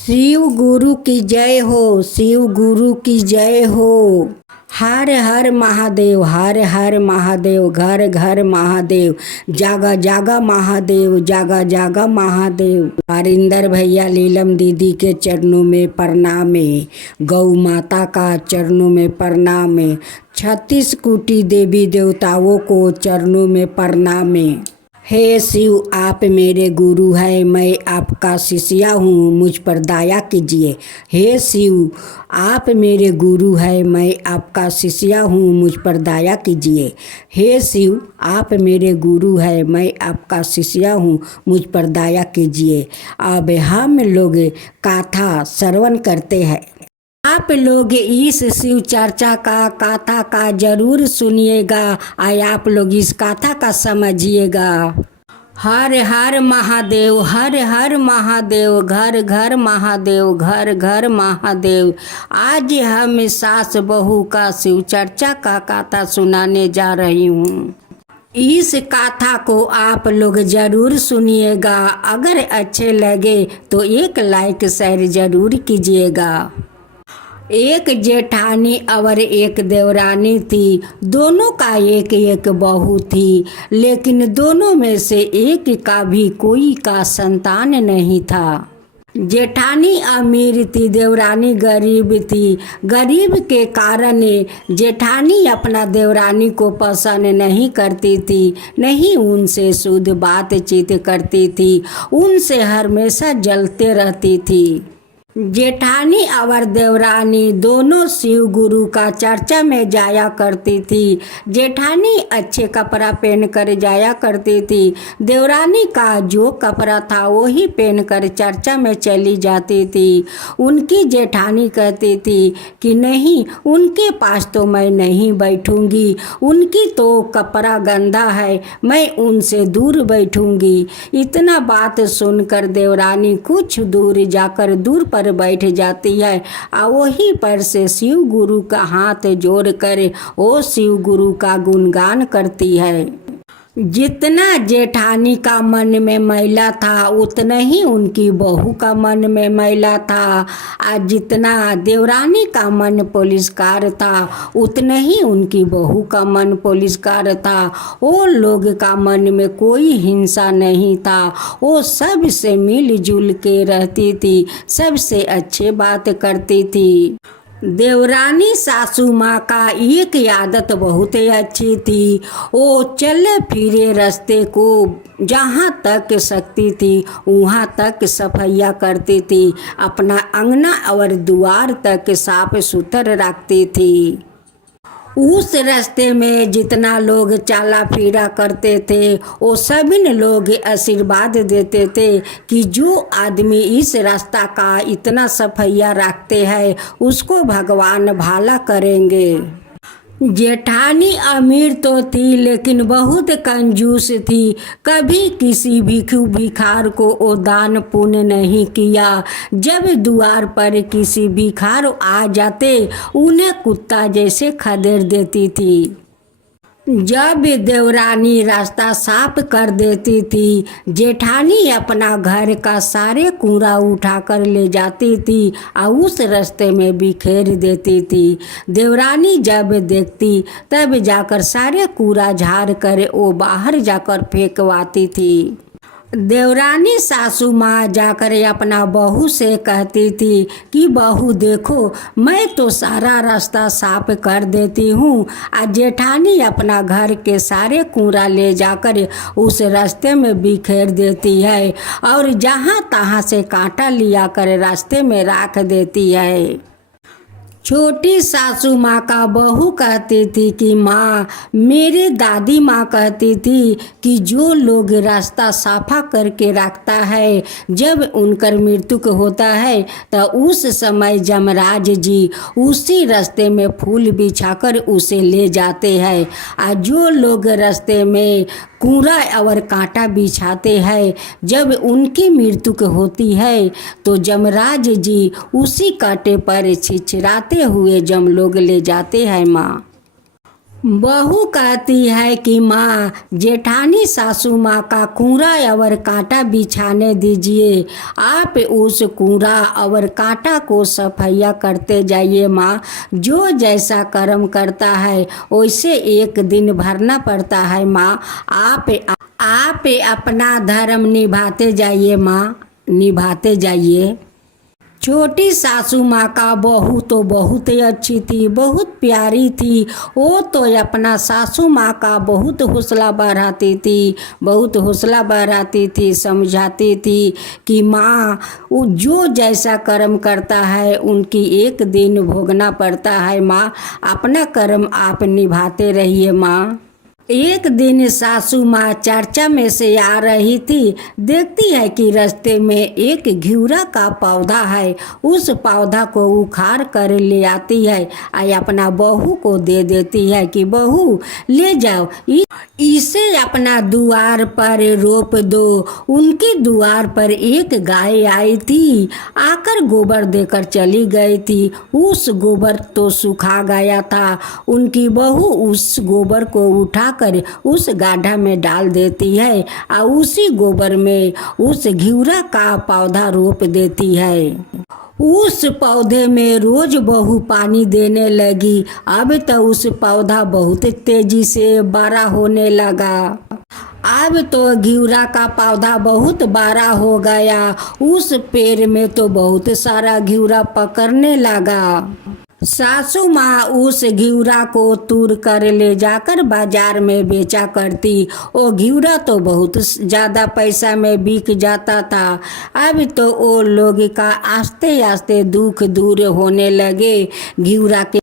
शिव गुरु की जय हो, शिव गुरु की जय हो। हर हर महादेव, हर हर महादेव, घर घर महादेव, जागा जागा महादेव, जागा जागा महादेव। हरिंदर भैया, लीलम दीदी के चरणों में प्रणाम है, गौ माता का चरणों में प्रणाम है, 36 कोटि देवी देवताओं को चरणों में प्रणाम है। हे शिव, आप मेरे गुरु हैं, मैं आपका शिष्या हूँ, मुझ पर दया कीजिए। हे शिव, आप मेरे गुरु हैं, मैं आपका शिष्या हूँ, मुझ पर दया कीजिए। हे शिव, आप मेरे गुरु हैं, मैं आपका शिष्या हूँ, मुझ पर दया कीजिए। अब हम लोग कथा श्रवण करते हैं। आप लोग इस शिव चर्चा का कथा का जरूर सुनिएगा और आप लोग इस कथा का समझिएगा। हर हर महादेव, हर हर महादेव, घर घर महादेव, घर घर महादेव। आज हम सास बहू का शिव चर्चा का कथा सुनाने जा रही हूँ। इस कथा को आप लोग जरूर सुनिएगा। अगर अच्छे लगे तो एक लाइक शेयर जरूर कीजिएगा। एक जेठानी और एक देवरानी थी, दोनों का एक एक बहू थी, लेकिन दोनों में से एक का भी कोई का संतान नहीं था। जेठानी अमीर थी, देवरानी गरीब थी। गरीब के कारण जेठानी अपना देवरानी को पसंद नहीं करती थी, नहीं उनसे शुद्ध बातचीत करती थी, उनसे हमेशा जलते रहती थी। जेठानी और देवरानी दोनों शिव गुरु का चर्चा में जाया करती थी। जेठानी अच्छे कपड़ा पहन कर जाया करती थी, देवरानी का जो कपड़ा था वही पहन कर चर्चा में चली जाती थी। उनकी जेठानी कहती थी कि नहीं, उनके पास तो मैं नहीं बैठूंगी, उनकी तो कपड़ा गंदा है, मैं उनसे दूर बैठूंगी। इतना बात सुनकर देवरानी कुछ दूर जाकर दूर पर बैठ जाती है और वहीं पर से शिव गुरु का हाथ जोड़कर वो शिव गुरु का गुणगान करती है। जितना जेठानी का मन में मैला था उतना ही उनकी बहू का मन में मैला था, और जितना देवरानी का मन पुलिसकार था उतना ही उनकी बहू का मन पुलिसकार था। वो लोग का मन में कोई हिंसा नहीं था, वो सब से मिलजुल के रहती थी, सबसे अच्छे बात करती थी। देवरानी सासू माँ का एक आदत बहुत अच्छी थी, वो चले फिरे रास्ते को जहाँ तक शक्ति थी वहाँ तक सफाइया करती थी, अपना अंगना और द्वार तक साफ सुथरा रखती थी। उस रास्ते में जितना लोग चला फिरा करते थे वो सभी लोग आशीर्वाद देते थे कि जो आदमी इस रास्ता का इतना सफाइया रखते हैं उसको भगवान भला करेंगे। जेठानी अमीर तो थी लेकिन बहुत कंजूस थी, कभी किसी भिखू भिखार को वो दान पुण्य नहीं किया। जब द्वार पर किसी भिखार आ जाते उन्हें कुत्ता जैसे खदेड़ देती थी। जब देवरानी रास्ता साफ कर देती थी, जेठानी अपना घर का सारे कूड़ा उठाकर ले जाती थी और उस रास्ते में बिखेर देती थी। देवरानी जब देखती तब जाकर सारे कूड़ा झाड़ कर वो बाहर जाकर फेंकवाती थी। देवरानी सासू माँ जाकर अपना बहू से कहती थी कि बहू देखो, मैं तो सारा रास्ता साफ कर देती हूँ और जेठानी अपना घर के सारे कूड़ा ले जाकर उस रास्ते में बिखेर देती है और जहाँ तहाँ से कांटा लिया कर रास्ते में रख देती है। छोटी सासू माँ का बहू कहती थी कि माँ, मेरे दादी माँ कहती थी कि जो लोग रास्ता साफा करके रखता है जब उनकर मृत्यु होता है तो उस समय जमराज जी उसी रास्ते में फूल बिछाकर उसे ले जाते हैं, और जो लोग रास्ते में कूड़ा और कांटा बिछाते हैं जब उनकी मृत्यु होती है तो जमराज जी उसी कांटे पर छिछराते हुए जम लोग ले जाते हैं। माँ, बहू कहती है कि माँ, जेठानी सासू माँ का कूड़ा और कांटा बिछाने दीजिए। आप उस कूड़ा और कांटा को सफाइया करते जाइए माँ। जो जैसा कर्म करता है वैसे एक दिन भरना पड़ता है माँ। आप अपना धर्म निभाते जाइए माँ, निभाते जाइए। छोटी सासू माँ का बहू तो बहुत ही अच्छी थी, बहुत प्यारी थी। वो तो अपना सासू माँ का बहुत हौसला बढ़ाती थी, बहुत हौसला बढ़ाती थी, समझाती थी कि माँ, वो जो जैसा कर्म करता है उनकी एक दिन भोगना पड़ता है माँ। अपना कर्म आप निभाते रहिए माँ। एक दिन सासू माँ चर्चा में से आ रही थी। देखती है कि रास्ते में एक घिउरा का पौधा है। उस पौधा को उखाड़ कर ले आती है और अपना बहू को दे देती है कि बहू ले जाओ, इसे अपना द्वार पर रोप दो। उनकी द्वार पर एक गाय आई थी, आकर गोबर देकर चली गई थी। उस गोबर तो सूखा गया था। उनकी बहू उस गोबर को उठाकर उस गाढ़ा में डाल देती है और उसी गोबर में उस घिउरा का पौधा रोप देती है। उस पौधे में रोज बहू पानी देने लगी। अब तो उस पौधा बहुत तेजी से बड़ा होने लगा। अब तो घिउरा का पौधा बहुत बड़ा हो गया। उस पेड़ में तो बहुत सारा घिउरा पकड़ने लगा। सासू माँ उस घिउरा को तोड़ कर ले जाकर बाजार में बेचा करती। वो घिउरा तो बहुत ज़्यादा पैसा में बिक जाता था। अब तो वो लोग का आस्ते आस्ते दुख दूर होने लगे घिउरा के।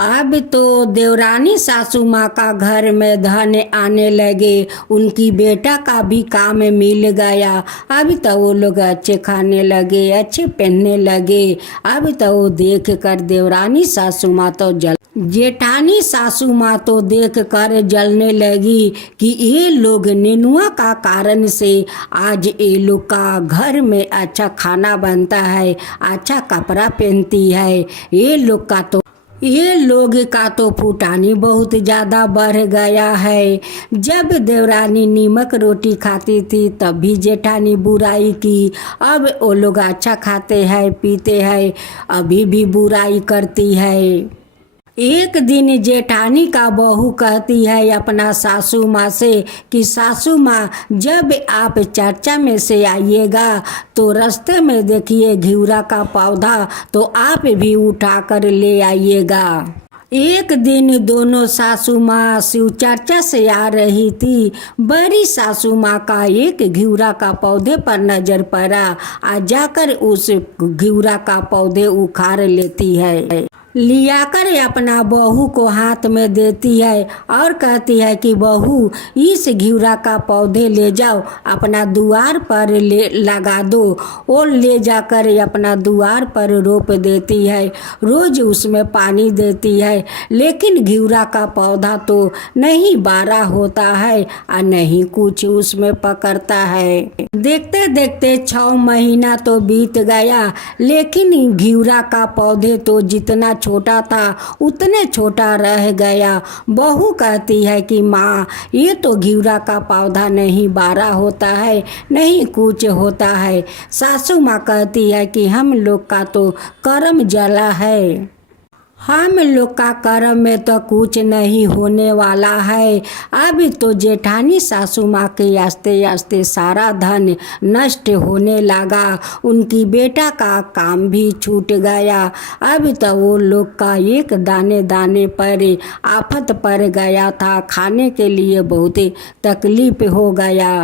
अब तो देवरानी सासू माँ का घर में धन आने लगे। उनकी बेटा का भी काम मिल गया। अब तो वो लोग अच्छे खाने लगे, अच्छे पहनने लगे। अब तो वो देख कर देवरानी सासू माँ तो जेठानी सासू माँ तो देख कर जलने लगी कि ये लोग नेनुआ का कारण से आज ये लोग का घर में अच्छा खाना बनता है, अच्छा कपड़ा पहनती है। ये लोग का तो फुटानी बहुत ज़्यादा बढ़ गया है। जब देवरानी नीमक रोटी खाती थी तब भी जेठानी बुराई की। अब वो लोग अच्छा खाते हैं, पीते हैं, अभी भी बुराई करती है। एक दिन जेठानी का बहू कहती है अपना सासू माँ से कि सासू माँ, जब आप चर्चा में से आइएगा तो रास्ते में देखिए घिउरा का पौधा, तो आप भी उठा कर ले आइएगा। एक दिन दोनों सासू माँ शिव चर्चा से आ रही थी। बड़ी सासू माँ का एक घिउरा का पौधे पर नजर पड़ा। आ जाकर उस घिउरा का पौधे उखाड़ लेती है, लियाकर अपना बहू को हाथ में देती है और कहती है कि बहू, इस घिउरा का पौधे ले जाओ, अपना द्वार पर लगा दो। और ले जाकर अपना द्वार पर रोप देती है। रोज उसमें पानी देती है, लेकिन घिउरा का पौधा तो नहीं बड़ा होता है और नहीं कुछ उसमें पकड़ता है। देखते देखते 6 महीना तो बीत गया, लेकिन घिउरा का पौधे तो जितना छोटा था उतने छोटा रह गया। बहू कहती है कि माँ, ये तो घिउरा का पौधा नहीं बड़ा होता है, नहीं कुछ होता है। सासू माँ कहती है कि हम लोग का तो कर्म जला है, हम लोग का कर्म में तो कुछ नहीं होने वाला है। अब तो जेठानी सासू माँ के आस्ते आस्ते सारा धन नष्ट होने लगा। उनकी बेटा का काम भी छूट गया। अब तो वो लोग का एक दाने दाने पर आफत पड़ गया था। खाने के लिए बहुत तकलीफ हो गया।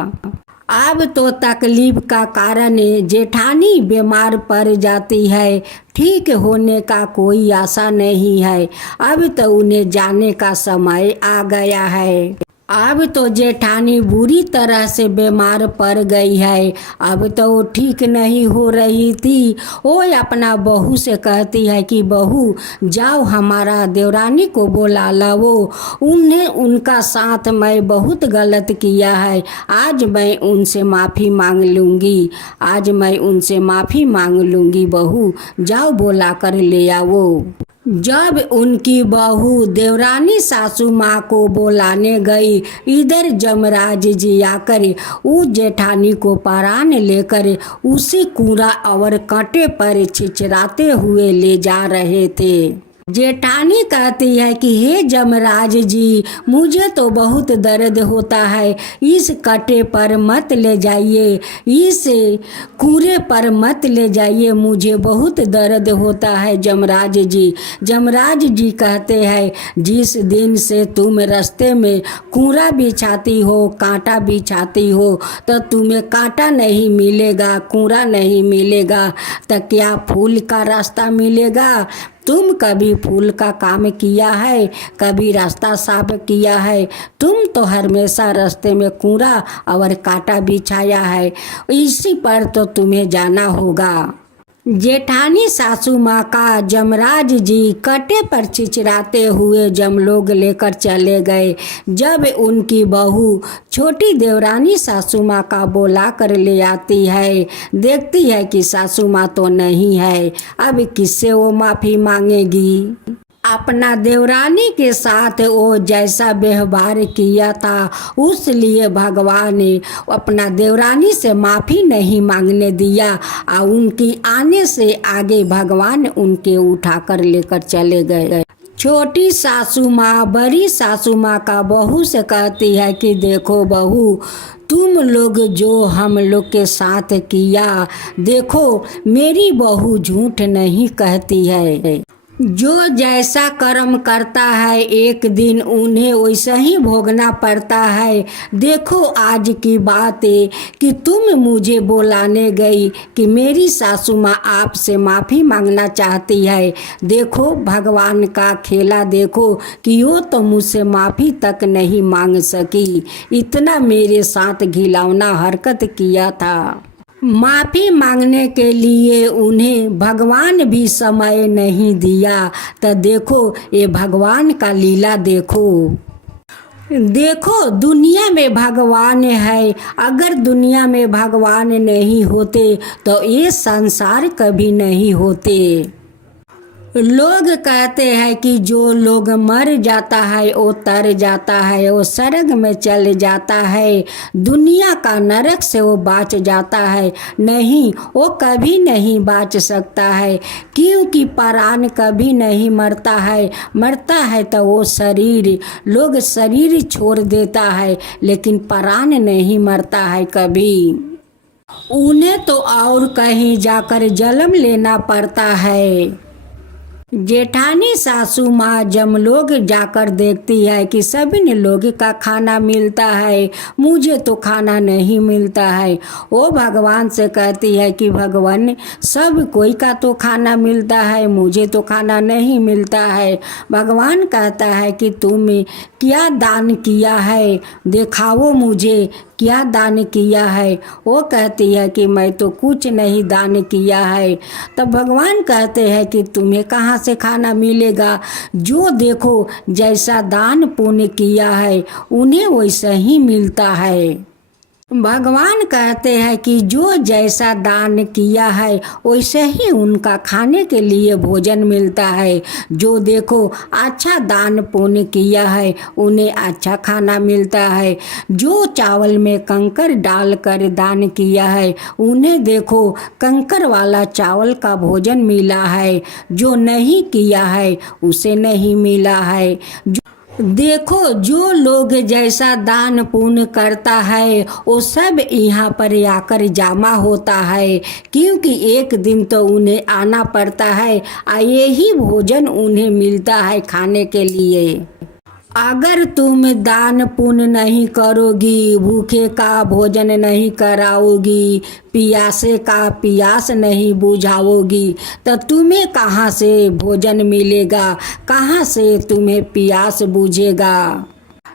अब तो तकलीफ का कारण जेठानी बीमार पड़ जाती है। ठीक होने का कोई आशा नहीं है। अब तो उन्हें जाने का समय आ गया है। अब तो जेठानी बुरी तरह से बीमार पड़ गई है। अब तो वो ठीक नहीं हो रही थी। वो अपना बहू से कहती है कि बहू, जाओ हमारा देवरानी को बुला लाओ। उनका साथ मैं बहुत गलत किया है। आज मैं उनसे माफ़ी मांग लूँगी, आज मैं उनसे माफ़ी मांग लूँगी। बहू, जाओ बुला कर ले आओ। जब उनकी बहू देवरानी सासू माँ को बुलाने गई, इधर जमराज जी आकर उस जेठानी को परान लेकर उसी कूड़ा और कांटे पर छिछराते हुए ले जा रहे थे। जेठानी कहती है कि हे जमराज जी, मुझे तो बहुत दर्द होता है, इस कटे पर मत ले जाइए, इस कूड़े पर मत ले जाइए, मुझे बहुत दर्द होता है जमराज जी। जमराज जी कहते हैं, जिस दिन से तुम रास्ते में कूड़ा बिछाती हो, कांटा बिछाती हो, तो तुम्हें कांटा नहीं मिलेगा, कूड़ा नहीं मिलेगा, तो क्या फूल का रास्ता मिलेगा? तुम कभी फूल का काम किया है, कभी रास्ता साफ किया है? तुम तो हमेशा रास्ते में कूड़ा और कांटा बिछाया है, इसी पर तो तुम्हें जाना होगा। जेठानी सासू माँ का जमराज जी कटे पर चिचराते हुए जमलोग लेकर चले गए। जब उनकी बहू छोटी देवरानी सासू माँ का बोला कर ले आती है, देखती है कि सासू माँ तो नहीं है, अब किससे वो माफ़ी मांगेगी? अपना देवरानी के साथ वो जैसा व्यवहार किया था, उस लिए भगवान ने अपना देवरानी से माफ़ी नहीं मांगने दिया और उनकी आने से आगे भगवान उनके उठाकर लेकर चले गए। छोटी सासू माँ बड़ी सासू माँ का बहू से कहती है कि देखो बहू, तुम लोग जो हम लोग के साथ किया, देखो मेरी बहू झूठ नहीं कहती है, जो जैसा कर्म करता है एक दिन उन्हें वैसा ही भोगना पड़ता है। देखो आज की बात है कि तुम मुझे बुलाने गई कि मेरी सासू माँ आपसे माफ़ी मांगना चाहती है, देखो भगवान का खेला देखो कि वो तो मुझसे माफ़ी तक नहीं मांग सकी, इतना मेरे साथ घिनौना हरकत किया था। माफ़ी मांगने के लिए उन्हें भगवान भी समय नहीं दिया। तो देखो ये भगवान का लीला देखो। देखो दुनिया में भगवान है, अगर दुनिया में भगवान नहीं होते तो ये संसार कभी नहीं होते। लोग कहते हैं कि जो लोग मर जाता है वो तर जाता है, वो स्वर्ग में चल जाता है, दुनिया का नरक से वो बच जाता है। नहीं, वो कभी नहीं बच सकता है, क्योंकि प्राण कभी नहीं मरता है। मरता है तो वो शरीर, लोग शरीर छोड़ देता है, लेकिन प्राण नहीं मरता है कभी। उन्हें तो और कहीं जाकर जन्म लेना पड़ता है। जेठानी सासू माँ जमलोग जाकर देखती है कि सभी लोग का खाना मिलता है, मुझे तो खाना नहीं मिलता है। वो भगवान से कहती है कि भगवान सब कोई का तो खाना मिलता है, मुझे तो खाना नहीं मिलता है। भगवान कहता है कि तुम क्या दान किया है, दिखाओ मुझे क्या दान किया है। वो कहती है कि मैं तो कुछ नहीं दान किया है। तब भगवान कहते हैं कि तुम्हें कहाँ से खाना मिलेगा, जो देखो जैसा दान पुण्य किया है उन्हें वैसा ही मिलता है। भगवान कहते हैं कि जो जैसा दान किया है वैसे ही उनका खाने के लिए भोजन मिलता है। जो देखो अच्छा दान पुण्य किया है उन्हें अच्छा खाना मिलता है। जो चावल में कंकर डालकर दान किया है उन्हें देखो कंकर वाला चावल का भोजन मिला है। जो नहीं किया है उसे नहीं मिला है। देखो जो लोग जैसा दान पुण्य करता है वो सब यहाँ पर आकर जमा होता है, क्योंकि एक दिन तो उन्हें आना पड़ता है और यही भोजन उन्हें मिलता है खाने के लिए। अगर तुम दान पुण्य नहीं करोगी, भूखे का भोजन नहीं कराओगी, पियासे का पियास नहीं बुझाओगी, तो तुम्हें कहाँ से भोजन मिलेगा, कहाँ से तुम्हें पियास बुझेगा।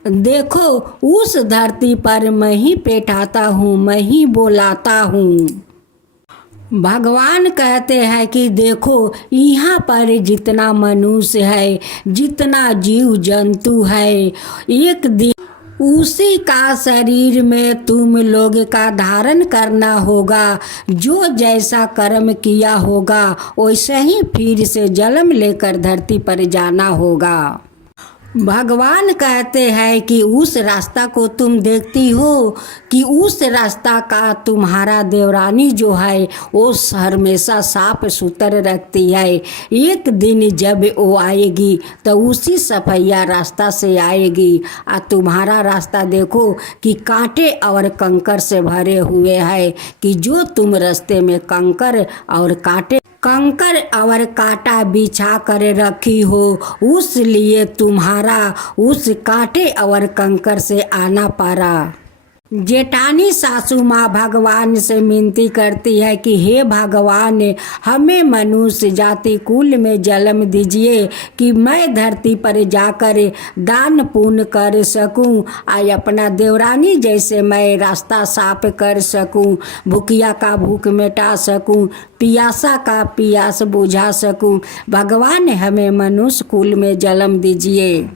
देखो उस धरती पर मैं ही पेटाता हूँ, मैं ही बोलाता हूँ। भगवान कहते हैं कि देखो यहाँ पर जितना मनुष्य है, जितना जीव जंतु है, एक दिन उसी का शरीर में तुम लोग का धारण करना होगा। जो जैसा कर्म किया होगा वैसे ही फिर से जन्म लेकर धरती पर जाना होगा। भगवान कहते हैं कि उस रास्ता को तुम देखती हो कि उस रास्ता का तुम्हारा देवरानी जो है वो हमेशा साफ सुथर रखती है। एक दिन जब वो आएगी तो उसी सफैया रास्ता से आएगी और तुम्हारा रास्ता देखो कि कांटे और कंकर से भरे हुए है कि जो तुम रास्ते में कंकर और कांटा बिछा कर रखी हो, उस लिए तुम्हारा उस कांटे और कंकर से आना पड़ा। जेठानी सासू माँ भगवान से विनती करती है कि हे भगवान, हमें मनुष्य जाति कुल में जन्म दीजिए कि मैं धरती पर जाकर दान पुण्य कर सकूं और अपना देवरानी जैसे मैं रास्ता साफ कर सकूं, भूखिया का भूख मिटा सकूं, पियासा का पियास बुझा सकूं। भगवान हमें मनुष्य कुल में जन्म दीजिए।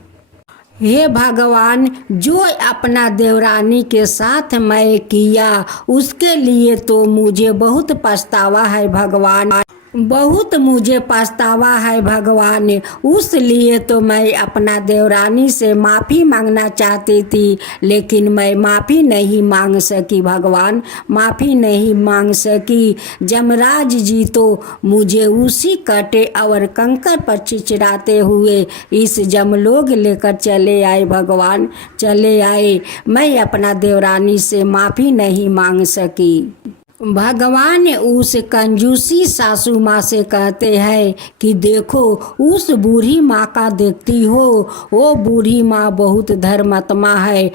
हे भगवान, जो अपना देवरानी के साथ मैं किया उसके लिए तो मुझे बहुत पछतावा है भगवान, बहुत मुझे पछतावा है भगवान। उस लिए तो मैं अपना देवरानी से माफ़ी मांगना चाहती थी, लेकिन मैं माफ़ी नहीं मांग सकी भगवान, माफ़ी नहीं मांग सकी। जमराज जी तो मुझे उसी कटे और कंकर पर चिचराते हुए इस जमलोक लेकर चले आए भगवान, चले आए। मैं अपना देवरानी से माफ़ी नहीं मांग सकी। भगवान उस कंजूसी सासू माँ से कहते हैं कि देखो उस बूढ़ी माँ का देखती हो, वो बूढ़ी माँ बहुत धर्मात्मा है।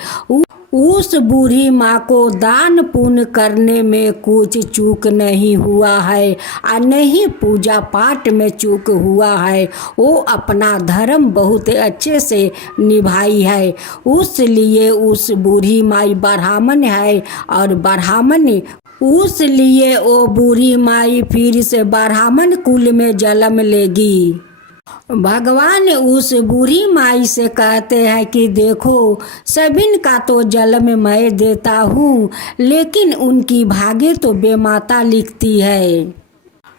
उस बूढ़ी माँ को दान पुण्य करने में कुछ चूक नहीं हुआ है और नहीं पूजा पाठ में चूक हुआ है। वो अपना धर्म बहुत अच्छे से निभाई है। उस लिए उस बूढ़ी माई ब्राह्मण है और ब्राह्मण उस लिए वो बूढ़ी माई फिर से ब्राह्मण कुल में जन्म लेगी। भगवान उस बूढ़ी माई से कहते हैं कि देखो सबिन का तो जन्म मैं देता हूँ, लेकिन उनकी भाग्य तो बेमाता लिखती है।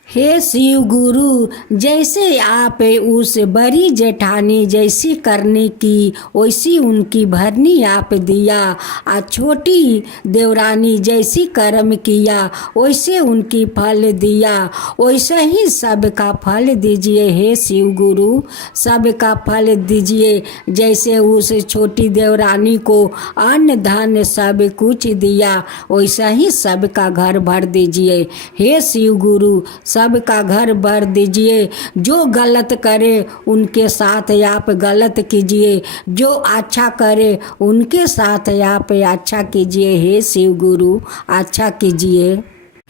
हे शिव गुरु, जैसे आप उस बड़ी जेठानी जैसी करने की वैसी उनकी भरनी आप दिया, और छोटी देवरानी जैसी कर्म किया वैसे उनकी फल दिया, वैसे ही सबका फल दीजिए। हे शिव गुरु, सबका फल दीजिए। जैसे उस छोटी देवरानी को अन्न धन सब कुछ दिया वैसा ही सबका घर भर दीजिए। हे शिव गुरु, सबका घर भर दीजिए। जो गलत करे उनके साथ आप गलत कीजिए, जो अच्छा करे उनके साथ आप अच्छा कीजिए। हे शिव गुरु, अच्छा कीजिए।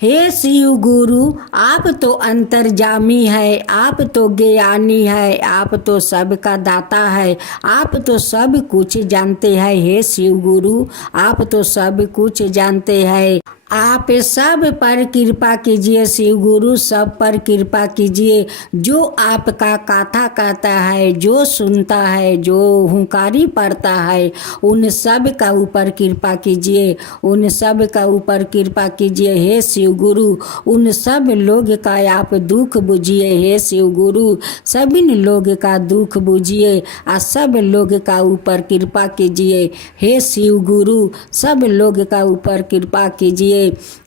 हे शिव गुरु, आप तो अंतर्जामी है, आप तो ज्ञानी है, आप तो सबका दाता है, आप तो सब कुछ जानते हैं। हे शिव गुरु, आप तो सब कुछ जानते हैं। आप सब पर कृपा कीजिए शिव गुरु, सब पर कृपा कीजिए। जो आपका कथा कहता है, जो सुनता है, जो हुंकारी पड़ता है, उन सब का ऊपर कृपा कीजिए, उन सब का ऊपर कृपा कीजिए। हे शिव गुरु, उन सब लोग का आप दुख बुझिए। हे शिव गुरु, सभी लोग का दुख बुझिए और सब लोग का ऊपर कृपा कीजिए। हे शिव गुरु, सब लोग का ऊपर कृपा कीजिए।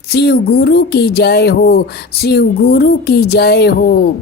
शिव गुरु की जय हो, शिव गुरु की जय हो।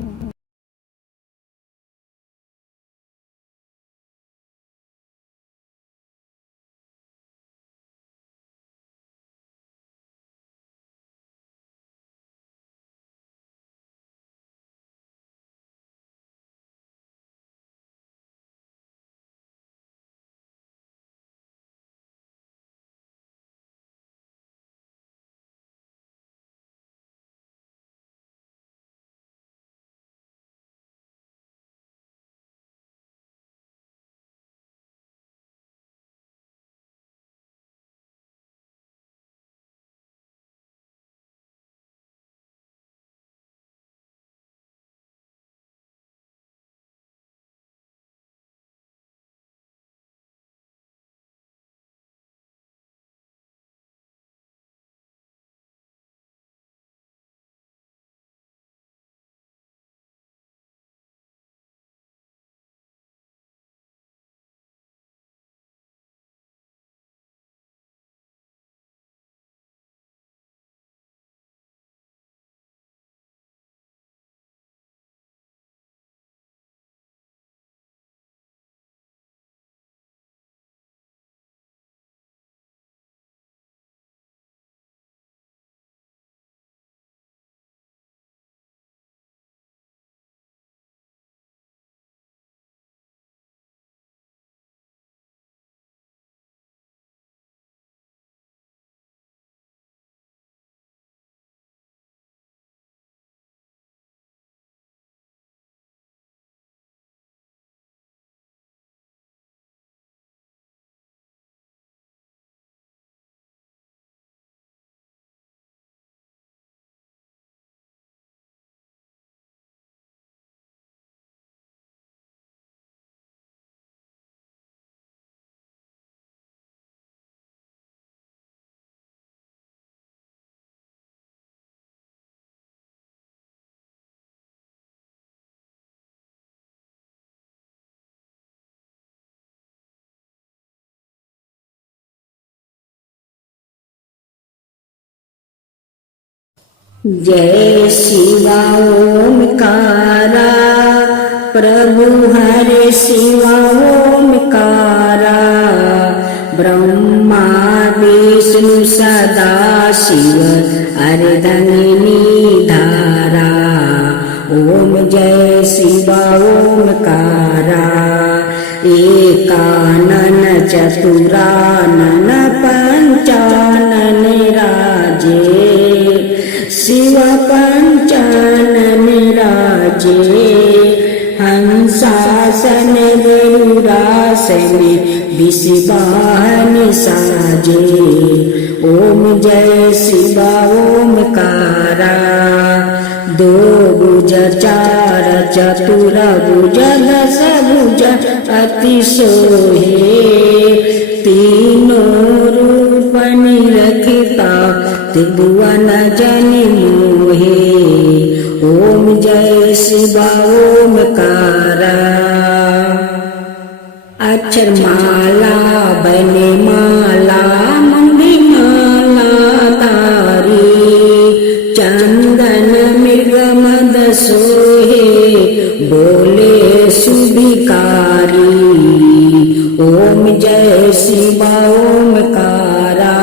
जय शिवा ओमकारा, प्रभु हरे शिवा ओमकारा, ब्रह्मा विष्णु सदा शिव अर्धंगिनी धारा। ओम जय शिवा ओमकारा, एकानन चतुरानन पंचानन राजे, शिव पंचानन राजे, हंसासन गरुड़ासन विषवाहन साजे। ओम जय शिवा ओमकारा, दो भुज चार चतुर भुज दस भुज अति सोहे, तीनों रूप निरखता त्रिभुवन जन मोहे। ओम जय शिवा ओमकारा, अक्षर माला बने माला मंगी माला तारी, चंदन मृग मद सोहे बोले सुभिकारी। ओम जय शिवा ओमकारा,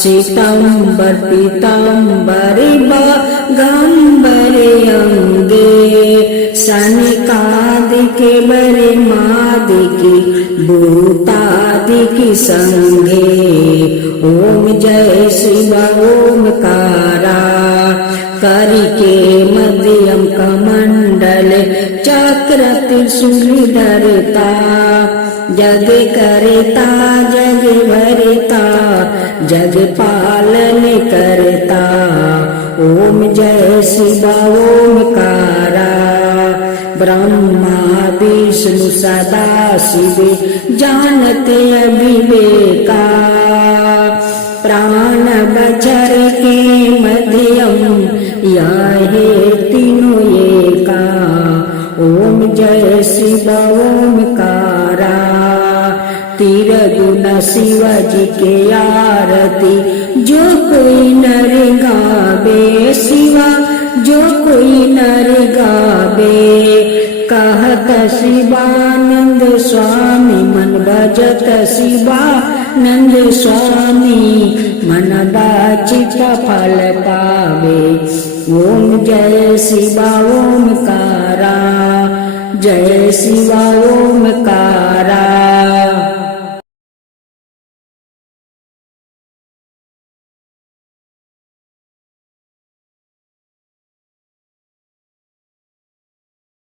श्वेतांबर पीतांबर बागंबर अंगे, सनकादिके बरे मादिकी भूतादिकी संगे। ओम जय शिवा ओमकारा, करिके मध्यम कमंडल चक्र त्रिशूल धरता, जग करता जग भरता जग पालन करता। ओम जय शिवा ओमकारा, ब्रह्मा विष्णु सदा शिव जानते अविवेका, प्राण बचर के मध्यम यह तीनों एका। ओम जय शिवा ओमकारा, तिरगुण शिव जी के आरती जो कोई नर गावे, शिवा जो कोई नर गावे। कहत शिवानंद स्वामी मन भजत शिवानंद स्वामी, मन बाचित फल पावे। ओम जय शिवा ओमकारा, जय शिवा ओमकारा।